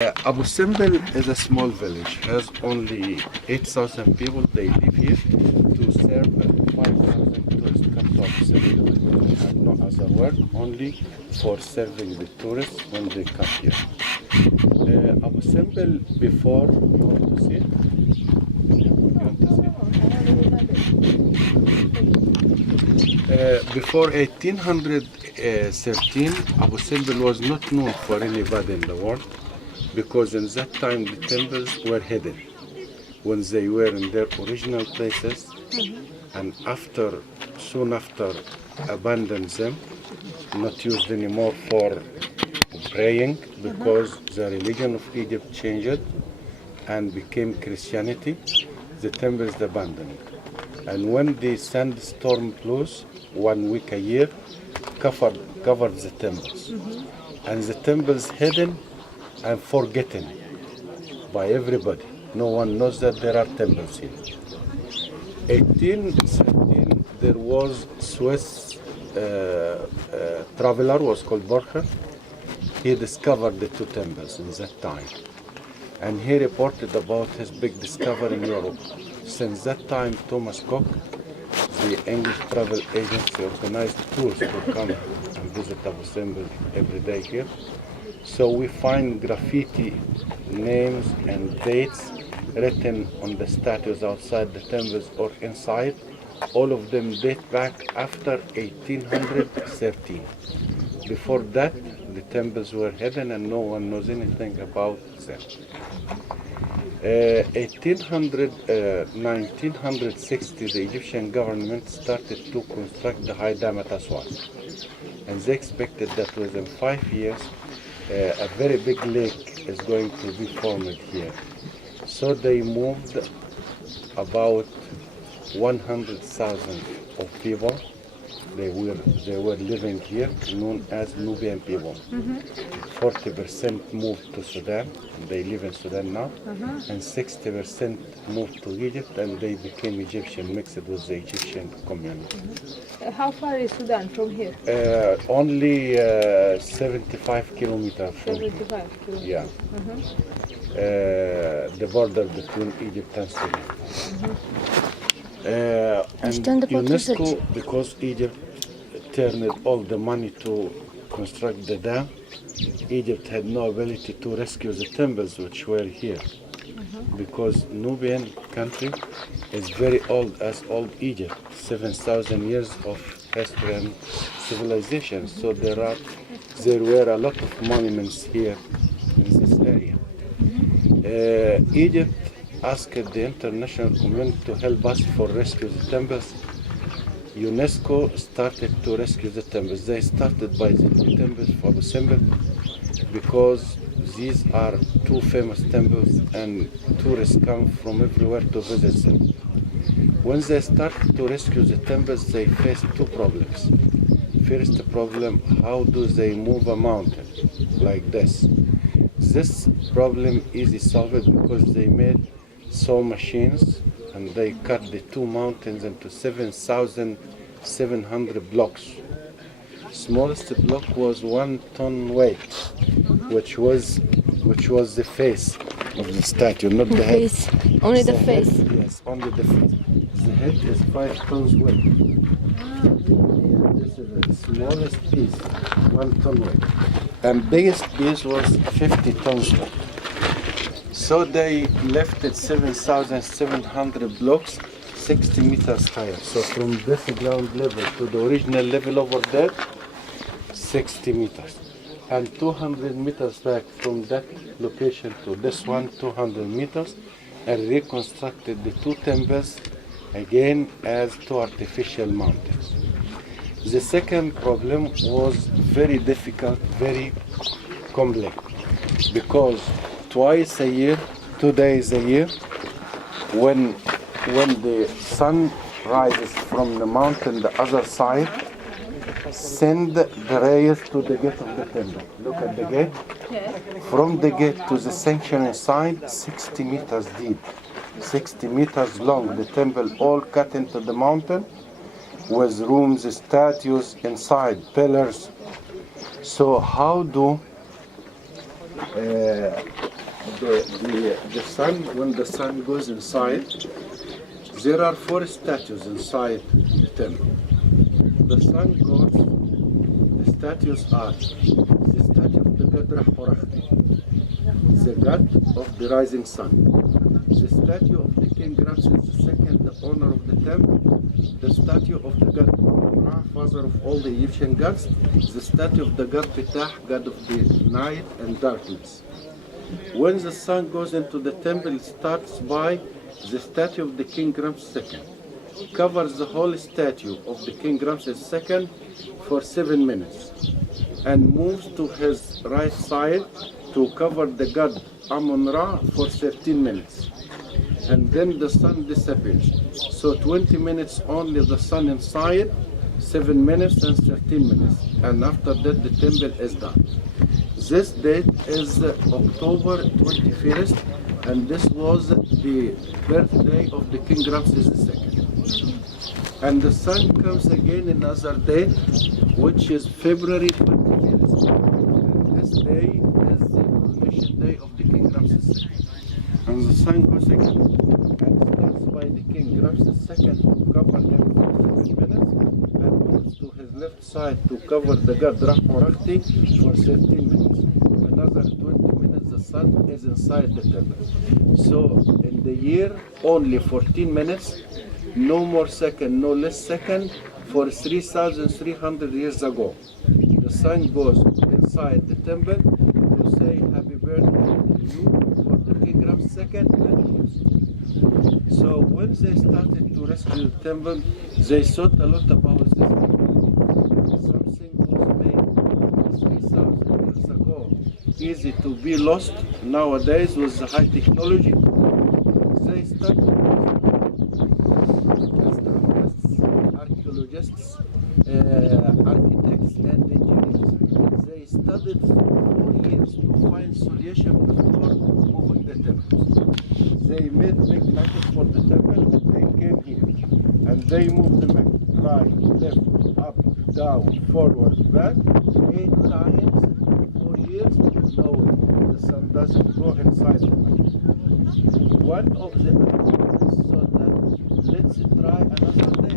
Abu Simbel is a small village, has only 8,000 people. They live here to serve 5,000 tourists come to Abu Simbel. They have no other work, only for serving the tourists when they come here. Abu Simbel before, you want to see it? Before 1813, Abu Simbel was not known for anybody in the world, because in that time the temples were hidden when they were in their original places, and soon after abandoned them, not used anymore for praying, because the religion of Egypt changed and became Christianity. The temples abandoned, and when the sandstorm blows 1 week a year, covered the temples, and the temples hidden and forgotten by everybody. No one knows that there are temples here. 1813, there was Swiss traveler was called Borcher. He discovered the two temples in that time, and he reported about his big discovery in Europe. Since that time, Thomas Cook, the English travel agency, organized tours to come and visit Abu Simbel every day here. So we find graffiti names and dates written on the statues outside the temples or inside. All of them date back after 1813. Before that, the temples were hidden and no one knows anything about them. 1960, the Egyptian government started to construct the high dam at Aswan. And they expected that within 5 years, a very big lake is going to be formed here. So they moved about 100,000 of people. They were living here, known as Nubian people. 40% moved to Sudan, they live in Sudan now, and 60% moved to Egypt, and they became Egyptian, mixed with the Egyptian community. How far is Sudan from here? Only 75 kilometers from 75 kilometers. Yeah. The border between Egypt and Sudan. And UNESCO, because Egypt turned all the money to construct the dam, Egypt had no ability to rescue the temples which were here, because Nubian country is very old, as old Egypt, 7,000 years of history and civilization. So there were a lot of monuments here in this area. Egypt asked the international community to help us for rescue the temples. UNESCO started to rescue the temples. They started by the two temples for Abu Simbel, because these are two famous temples and tourists come from everywhere to visit them. When they started to rescue the temples, they faced two problems. First problem, how do they move a mountain like this? This problem easily solved because they made saw machines, and they cut the two mountains into 7,700 blocks. Smallest block was 1 ton weight, which was the face of the statue, not the head. Only the face. Yes, only the face. The head is 5 tons weight. This is the smallest piece, 1 ton weight, and biggest piece was 50 tons weight. So they lifted 7,700 blocks, 60 meters higher. So from this ground level to the original level over there, 60 meters. And 200 meters back from that location to this one, 200 meters, and reconstructed the two temples again as two artificial mountains. The second problem was very difficult, very complex, because twice a year, 2 days a year, when the sun rises from the mountain the other side, send the rays to the gate of the temple. Look at the gate. From the gate to the sanctuary side, 60 meters deep, 60 meters long. The temple all cut into the mountain with rooms, statues inside, pillars. So how do the sun, when the sun goes inside, there are 4 statues inside the temple. The sun goes, the statues are the statue of the god Rahurahti, the god of the rising sun, the statue of the king Ramses II, the owner of the temple, the statue of the god Ra, father of all the Egyptian gods, the statue of the god Ptah, god of the night and darkness. When the sun goes into the temple, it starts by the statue of the king Ramses II, covers the whole statue of the king Ramses II for 7 minutes, and moves to his right side to cover the god Amun-Ra for 13 minutes. And then the sun disappears. So 20 minutes only the sun inside, 7 minutes and 13 minutes. And after that the temple is done. This date is October 21st, and this was the birthday of the king Ramses II. And the sun comes again another day, which is February 21st. And this day is the coronation day of the king Ramses II. And the sun goes again, and starts by the king Ramses II to cover him for 7 minutes, and moves to his left side to cover the god Rahurahti for 13 minutes. Another 20 minutes the sun is inside the temple. So in the year, only 14 minutes, no more second, no less second, for 3,300 years ago. The sun goes inside the temple to say happy birthday to you for the king Ramses II and you. So when they started to rescue the temple, they thought a lot about this temple. Something was made 3,000 years ago, easy to be lost. Nowadays with the high technology, they started archaeologists, architects and engineers. They studied for 4 years to find solution before moving the temples. They made big mapping for the temple. They came here and they moved the map right, left, up, down, forward, back 8 times in 4 years. No way, the sun doesn't go inside the map. One of the architects thought that let's try another day.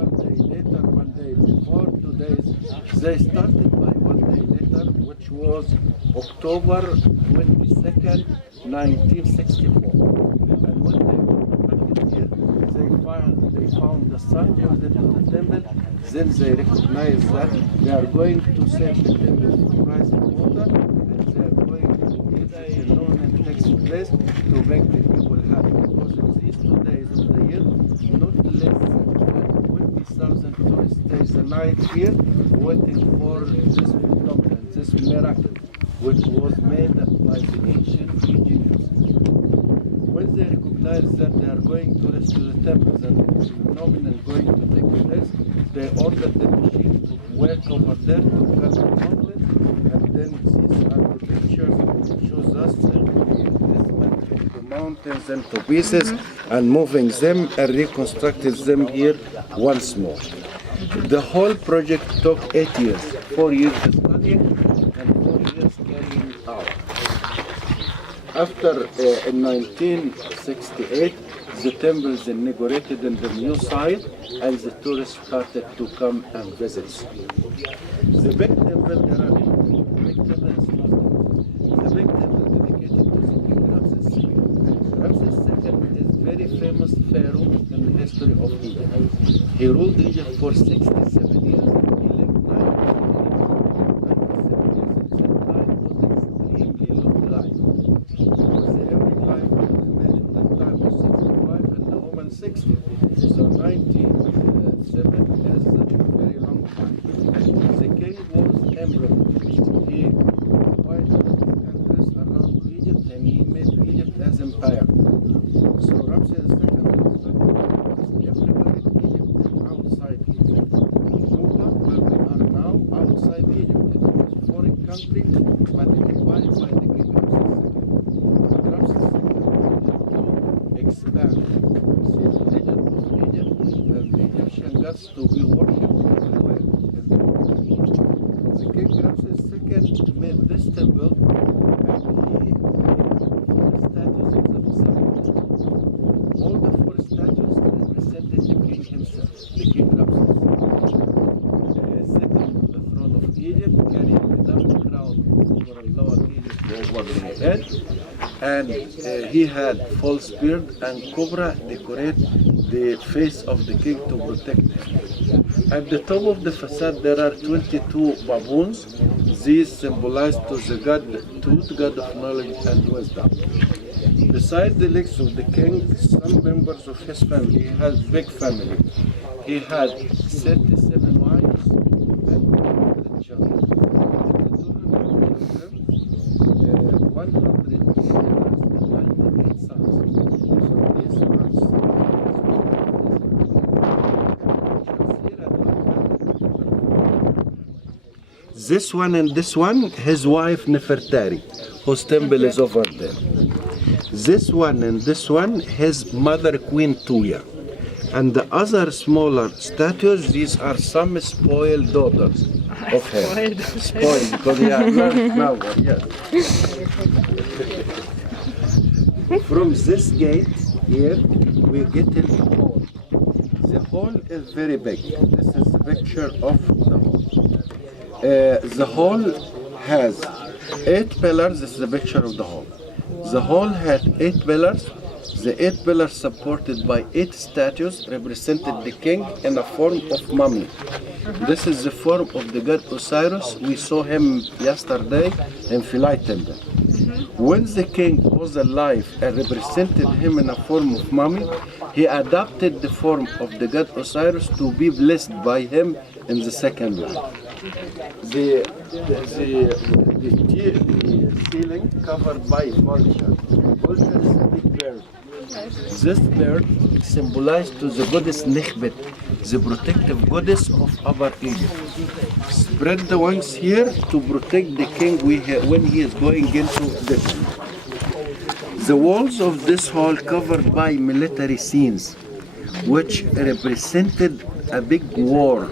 One day later, one day before, 2 days. They started by 1 day later, which was October 22nd, 1964. And when they went back here, they found the sun goes into the temple. Then they recognized that they are going to save the temple from rising water, and they are going to give the known next place to make the people happy. Because in these 2 days of the year, not less than 20,000 tourists stays the night here waiting for this phenomenon, this miracle, which was made by the ancient Egyptians. When they recognized that they are going to rescue the temples and the phenomenon going to take place, they ordered the machine to work over there to cut the mountain, and then these are the pictures that shows us dismantling the mountains into pieces and moving them and reconstructed them here once more. The whole project took 8 years, 4 years studying and 4 years carrying it out. After in 1968, the temple is inaugurated in the new site, and the tourists started to come and visit. The big temple, there are two big temples. The big temple dedicated to the king Ramses II. Ramses II is very famous pharaoh in the history of Egypt. He ruled Egypt for 67 years. He lived 9 60. So 97 is a very long time. The king was emperor. He occupied a lot of countries around Egypt, and he made Egypt as empire. So Ramses II was everywhere in Egypt and outside Egypt. Cuba, where we are now, outside Egypt. It was a foreign country, but occupied by the king Ramses II. But Ramses II wanted to expand. Gods to be worshipped everywhere in the world. The king Ramses II made this temple, and he over the head, and he had false beard, and cobra decorate the face of the king to protect him. At the top of the facade there are 22 baboons. These symbolize to the god Tut, god of knowledge and wisdom. Beside the legs of the king, some members of his family, he has big family. He had 37 wives and 100 children. 100 and 98 sons. So these are this one and this one, his wife Nefertari, whose temple is over there. This one and this one, his mother Queen Tuya. And the other smaller statues, these are some spoiled daughters of him. Spoiled because they are learned now, yes. From this gate here, we get in the hall. The hall is very big. This is the picture of the hall. The hall has 8 pillars. This is a picture of the hall. The hall had 8 pillars. The 8 pillars supported by 8 statues represented the king in a form of mummy. This is the form of the god Osiris. We saw him yesterday in Philae temple. When the king was alive and represented him in a form of mummy, he adopted the form of the god Osiris to be blessed by him in the second life. The ceiling covered by vulture. Vulture is a big bird. This bird symbolized to the goddess Nekhbet, the protective goddess of Upper Egypt. Spread the wings here to protect the king when he is going into the temple. The walls of this hall covered by military scenes, which represented a big war